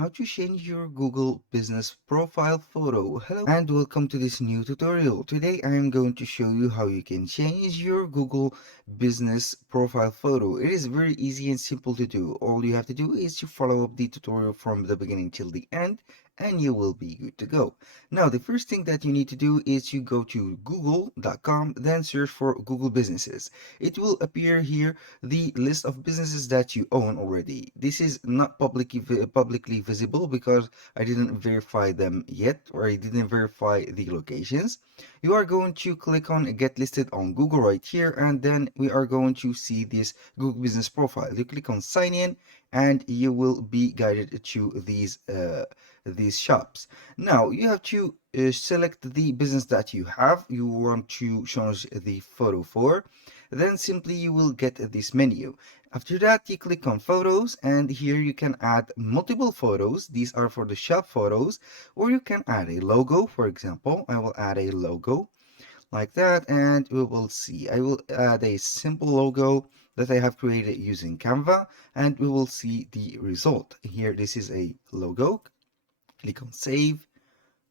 how to change your Google business profile photo. Hello and welcome to this new tutorial. Today I am going to show you how you can change your Google business profile photo. It is very easy and simple to do. All you have to do is to follow up the tutorial from the beginning till the end and you will be good to go. Now the first thing that you need to do is you go to google.com, then search for Google Businesses. It will appear here the list of businesses that you own already. This is not publicly visible because I didn't verify them yet, or I didn't verify the locations. You are going to click on get listed on Google right here, and then we are going to see this Google business profile. You click on sign in and you will be guided to these shops. Now you have to select the business that you want to change the photo for. Then simply you will get this menu. After that, you click on photos, and here you can add multiple photos. These are for the shop photos, or you can add a logo. For example, I will add a logo like that, and we will see. I will add a simple logo that I have created using Canva, and we will see the result. Here, this is a logo. Click on save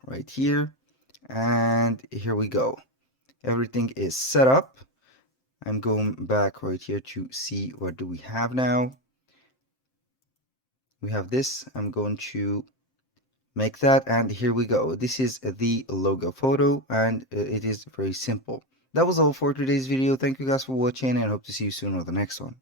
right here, and here we go. Everything is set up. I'm going back right here to see what do we have now. We have this. I'm going to make that, and here we go. This is the logo photo, and it is very simple. That was all for today's video. Thank you guys for watching, and hope to see you soon on the next one.